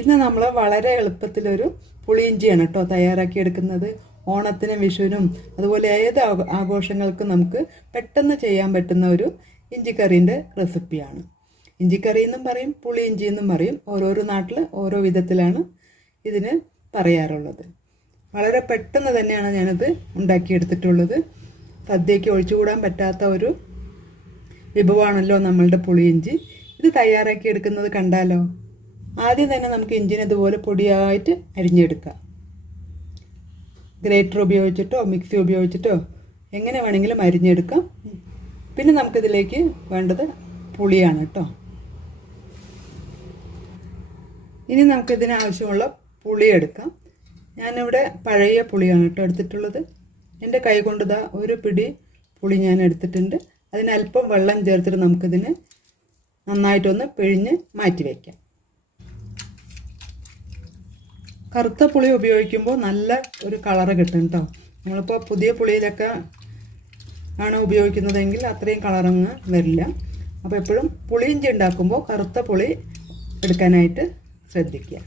ഇന്ന് നമ്മൾ വളരെ എളുപ്പത്തിലൊരു പുളിയിഞ്ചിയാണ് കേട്ടോ തയ്യാറാക്കിയെടുക്കുന്നത്. ഓണത്തിനും വിഷുവിനും അതുപോലെ ഏത് ആഘോഷങ്ങൾക്കും നമുക്ക് പെട്ടെന്ന് ചെയ്യാൻ പറ്റുന്ന ഒരു ഇഞ്ചിക്കറീൻ്റെ റെസിപ്പിയാണ്. ഇഞ്ചിക്കറി എന്നും പറയും, പുളിയിഞ്ചി എന്നും പറയും. ഓരോരോ നാട്ടിൽ ഓരോ വിധത്തിലാണ് ഇതിന് പറയാറുള്ളത്. വളരെ പെട്ടെന്ന് തന്നെയാണ് ഞാനത് ഉണ്ടാക്കിയെടുത്തിട്ടുള്ളത്. സദ്യയ്ക്ക് ഒഴിച്ചുകൂടാൻ പറ്റാത്ത ഒരു വിഭവമാണല്ലോ നമ്മളുടെ പുളിയിഞ്ചി. ഇത് തയ്യാറാക്കിയെടുക്കുന്നത് കണ്ടാലോ? ആദ്യം തന്നെ നമുക്ക് ഇഞ്ചിനെ ഇതുപോലെ പൊടിയായിട്ട് അരിഞ്ഞെടുക്കാം. ഗ്രേറ്റർ ഉപയോഗിച്ചിട്ടോ മിക്സി ഉപയോഗിച്ചിട്ടോ എങ്ങനെ വേണമെങ്കിലും അരിഞ്ഞെടുക്കാം. പിന്നെ നമുക്കിതിലേക്ക് വേണ്ടത് പുളിയാണ് കേട്ടോ. ഇനി നമുക്കിതിന് ആവശ്യമുള്ള പുളി എടുക്കാം. ഞാനിവിടെ പഴയ പുളിയാണ് കേട്ടോ എടുത്തിട്ടുള്ളത്. എൻ്റെ കൈ കൊണ്ട് ഒരു പിടി പുളി ഞാൻ എടുത്തിട്ടുണ്ട്. അതിനല്പം വെള്ളം ചേർത്തിട്ട് നമുക്കിതിന് നന്നായിട്ടൊന്ന് പിഴിഞ്ഞ് മാറ്റി വയ്ക്കാം. കറുത്ത പുളി ഉപയോഗിക്കുമ്പോൾ നല്ല ഒരു കളറ് കിട്ടും കേട്ടോ. നമ്മളിപ്പോൾ പുതിയ പുളിയിലൊക്കെ ആണ് ഉപയോഗിക്കുന്നതെങ്കിൽ അത്രയും കളറങ്ങ് വരില്ല. അപ്പോൾ എപ്പോഴും പുളിയിഞ്ചി ഉണ്ടാക്കുമ്പോൾ കറുത്ത പുളി എടുക്കാനായിട്ട് ശ്രദ്ധിക്കുക.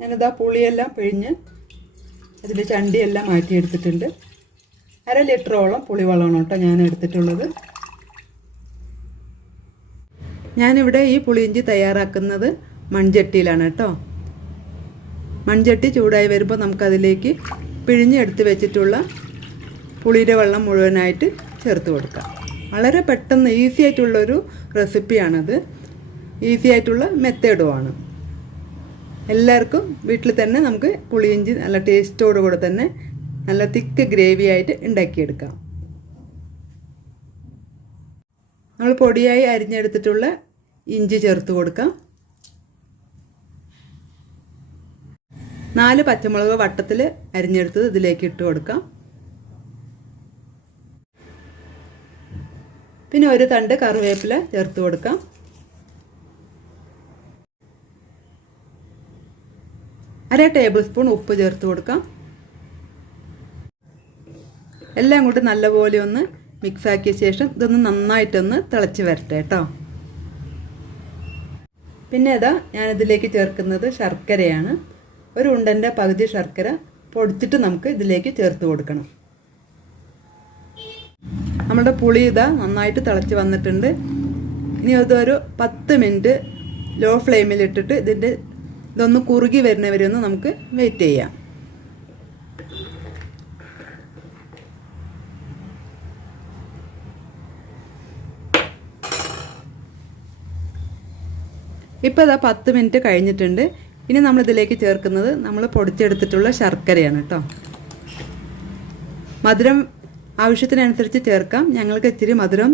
ഞാനിതാ പുളിയെല്ലാം പിഴിഞ്ഞ് അതിൻ്റെ ചണ്ടിയെല്ലാം മാറ്റിയെടുത്തിട്ടുണ്ട്. 1/2 ലിറ്ററോളം പുളിവെള്ളമാണ് കേട്ടോ ഞാൻ എടുത്തിട്ടുള്ളത്. ഞാനിവിടെ ഈ പുളിയിഞ്ചി തയ്യാറാക്കുന്നത് മൺചട്ടിയിലാണ് കേട്ടോ. മൺചട്ടി ചൂടായി വരുമ്പോൾ നമുക്കതിലേക്ക് പിഴിഞ്ഞെടുത്ത് വെച്ചിട്ടുള്ള പുളിയുടെ വെള്ളം മുഴുവനായിട്ട് ചേർത്ത് കൊടുക്കാം. വളരെ പെട്ടെന്ന് ഈസി ആയിട്ടുള്ളൊരു റെസിപ്പിയാണത്. ഈസി ആയിട്ടുള്ള മെത്തേഡുമാണ്. എല്ലാവർക്കും വീട്ടിൽ തന്നെ നമുക്ക് പുളിയിഞ്ചി നല്ല ടേസ്റ്റോടുകൂടെ തന്നെ നല്ല തിക്ക് ഗ്രേവി ആയിട്ട് ഉണ്ടാക്കിയെടുക്കാം. നമ്മൾ പൊടിയായി അരിഞ്ഞെടുത്തിട്ടുള്ള ഇഞ്ചി ചേർത്ത് കൊടുക്കാം. 4 പച്ചമുളക് വട്ടത്തിൽ അരിഞ്ഞെടുത്തത് ഇതിലേക്ക് ഇട്ട് കൊടുക്കാം. പിന്നെ ഒരു തണ്ട് കറിവേപ്പില ചേർത്ത് കൊടുക്കാം. അര ടേബിൾ സ്പൂൺ ഉപ്പ് ചേർത്ത് കൊടുക്കാം. എല്ലാം കൂടി നല്ലപോലെ ഒന്ന് മിക്സ് ആക്കിയ ശേഷം ഇതൊന്ന് നന്നായിട്ടൊന്ന് തിളച്ച് വരട്ടെ കേട്ടോ. പിന്നെ ഞാനിതിലേക്ക് ചേർക്കുന്നത് ശർക്കരയാണ്. ഒരു ഉണ്ടൻ്റെ പകുതി ശർക്കര പൊടിച്ചിട്ട് നമുക്ക് ഇതിലേക്ക് ചേർത്ത് കൊടുക്കണം. നമ്മുടെ പുളി നന്നായിട്ട് തിളച്ച് വന്നിട്ടുണ്ട്. ഇനി അതൊരു 10 മിനിറ്റ് ലോ ഫ്ലെയിമിലിട്ടിട്ട് ഇതൊന്ന് കുറുകി വരുന്നവരെ ഒന്ന് നമുക്ക് വെയിറ്റ് ചെയ്യാം. ഇപ്പോൾ 10 മിനിറ്റ് കഴിഞ്ഞിട്ടുണ്ട്. ഇനി നമ്മളിതിലേക്ക് ചേർക്കുന്നത് നമ്മൾ പൊടിച്ചെടുത്തിട്ടുള്ള ശർക്കരയാണ് കേട്ടോ. മധുരം ആവശ്യത്തിനനുസരിച്ച് ചേർക്കാം. ഞങ്ങൾക്ക് ഇച്ചിരി മധുരം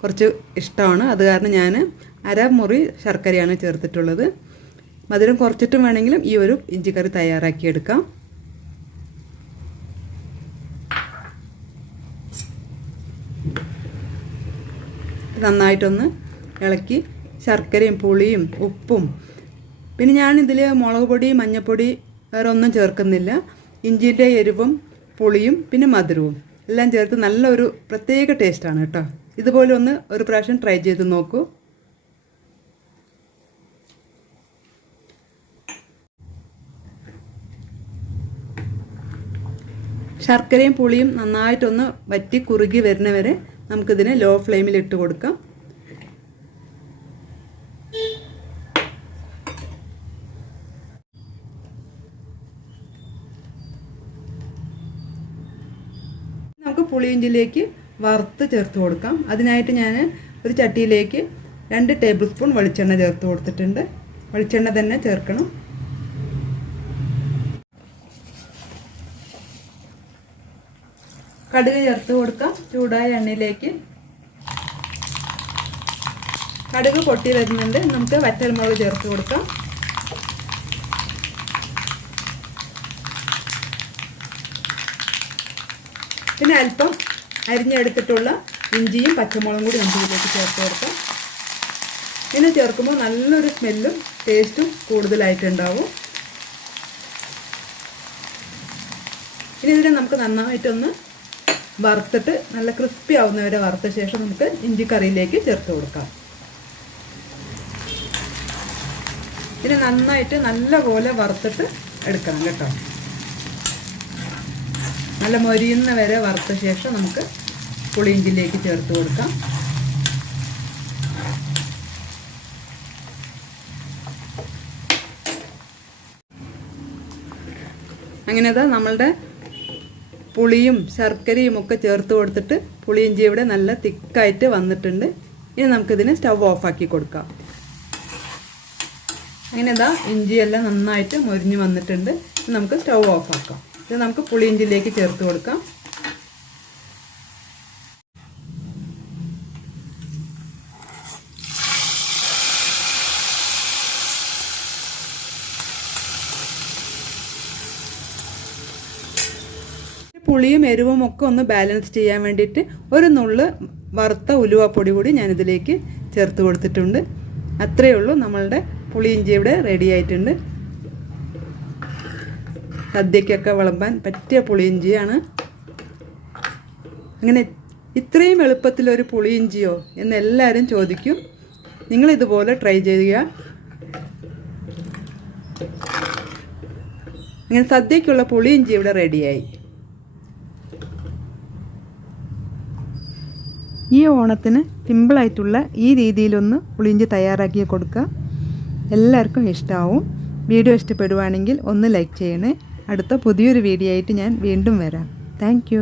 കുറച്ച് ഇഷ്ടമാണ്. അത് കാരണം ഞാൻ 1/2 മുറി ശർക്കരയാണ് ചേർത്തിട്ടുള്ളത്. മധുരം കുറച്ചിട്ടും വേണമെങ്കിലും ഈ ഒരു ഇഞ്ചിക്കറി തയ്യാറാക്കിയെടുക്കാം. നന്നായിട്ടൊന്ന് ഇളക്കി ശർക്കരയും പുളിയും ഉപ്പും പിന്നെ ഞാനിതിൽ മുളക് പൊടി മഞ്ഞൾപ്പൊടി വേറെ ഒന്നും ചേർക്കുന്നില്ല. ഇഞ്ചിൻ്റെ എരിവും പുളിയും പിന്നെ മധുരവും എല്ലാം ചേർത്ത് നല്ലൊരു പ്രത്യേക ടേസ്റ്റാണ് കേട്ടോ. ഇതുപോലെ ഒരു പ്രാവശ്യം ട്രൈ ചെയ്ത് നോക്കൂ. ശർക്കരയും പുളിയും നന്നായിട്ടൊന്ന് വറ്റി കുറുകി വരുന്നവരെ നമുക്കിതിനെ ലോ ഫ്ലെയിമിൽ ഇട്ട് കൊടുക്കാം. നമുക്ക് പുളിയിഞ്ചിയിലേക്ക് വറുത്ത് ചേർത്ത് കൊടുക്കാം. അതിനായിട്ട് ഞാൻ ഒരു ചട്ടിയിലേക്ക് 2 ടേബിൾ സ്പൂൺ വെളിച്ചെണ്ണ ചേർത്ത് കൊടുത്തിട്ടുണ്ട്. വെളിച്ചെണ്ണ തന്നെ ചേർക്കണം. കടുക് ചേർത്ത് കൊടുക്കാം. ചൂടായ എണ്ണയിലേക്ക് കടുക് പൊട്ടി വരുന്നുണ്ട്. നമുക്ക് വറ്റൽമുളക് ചേർത്ത് കൊടുക്കാം. പിന്നെ അല്പം അരിഞ്ഞെടുത്തിട്ടുള്ള ഇഞ്ചിയും പച്ചമുളകും കൂടി നമുക്ക് ഇതിലേക്ക് ചേർത്ത് കൊടുക്കാം. പിന്നെ ചേർക്കുമ്പോൾ നല്ലൊരു സ്മെല്ലും ടേസ്റ്റും കൂടുതലായിട്ടുണ്ടാവും. ഇനി ഇതിനെ നമുക്ക് നന്നായിട്ടൊന്ന് വറുത്തിട്ട് നല്ല ക്രിസ്പി ആവുന്നവരെ വറുത്ത ശേഷം നമുക്ക് ഇഞ്ചിക്കറിയിലേക്ക് ചേർത്ത് കൊടുക്കാം. ഇതിനെ നന്നായിട്ട് നല്ലപോലെ വറുത്തിട്ട് എടുക്കണം കേട്ടോ. നല്ല മൊരിയുന്ന വരെ വറുത്ത ശേഷം നമുക്ക് പുളിയിഞ്ചിയിലേക്ക് ചേർത്ത് കൊടുക്കാം. അങ്ങനെ നമ്മളുടെ പുളിയും ശർക്കരയും ഒക്കെ ചേർത്ത് കൊടുത്തിട്ട് പുളിയിഞ്ചി ഇവിടെ നല്ല തിക്കായിട്ട് വന്നിട്ടുണ്ട്. ഇനി നമുക്കിതിന് സ്റ്റവ് ഓഫാക്കി കൊടുക്കാം. അങ്ങനെ ഇഞ്ചിയെല്ലാം നന്നായിട്ട് മൊരിഞ്ഞ് വന്നിട്ടുണ്ട്. നമുക്ക് സ്റ്റവ് ഓഫാക്കാം. ഇത് നമുക്ക് പുളിയിഞ്ചിയിലേക്ക് ചേർത്ത് കൊടുക്കാം. പുളിയും എരിവും ഒക്കെ ഒന്ന് ബാലൻസ് ചെയ്യാൻ വേണ്ടിയിട്ട് ഒരു നുള്ള് വറുത്ത ഉലുവാപ്പൊടി കൂടി ഞാനിതിലേക്ക് ചേർത്ത് കൊടുത്തിട്ടുണ്ട്. അത്രയേ ഉള്ളൂ, നമ്മളുടെ പുളിയിഞ്ചി ഇവിടെ റെഡി ആയിട്ടുണ്ട്. സദ്യക്കൊക്കെ വിളമ്പാൻ പറ്റിയ പുളിയിഞ്ചിയാണ്. അങ്ങനെ ഇത്രയും എളുപ്പത്തിലൊരു പുളിയിഞ്ചിയോ എന്ന് എല്ലാവരും ചോദിക്കും. നിങ്ങളിതുപോലെ ട്രൈ ചെയ്യുക. അങ്ങനെ സദ്യക്കുള്ള പുളിയിഞ്ചി ഇവിടെ റെഡിയായി. ഈ ഓണത്തിന് സിമ്പിളായിട്ടുള്ള ഈ രീതിയിലൊന്ന് പുളിയിഞ്ചി തയ്യാറാക്കി കൊടുക്കുക. എല്ലാവർക്കും ഇഷ്ടമാവും. വീഡിയോ ഇഷ്ടപ്പെടുവാണെങ്കിൽ ഒന്ന് ലൈക്ക് ചെയ്യണേ. അടുത്ത പുതിയൊരു വീഡിയോ ആയിട്ട് ഞാൻ വീണ്ടും വരാം. താങ്ക്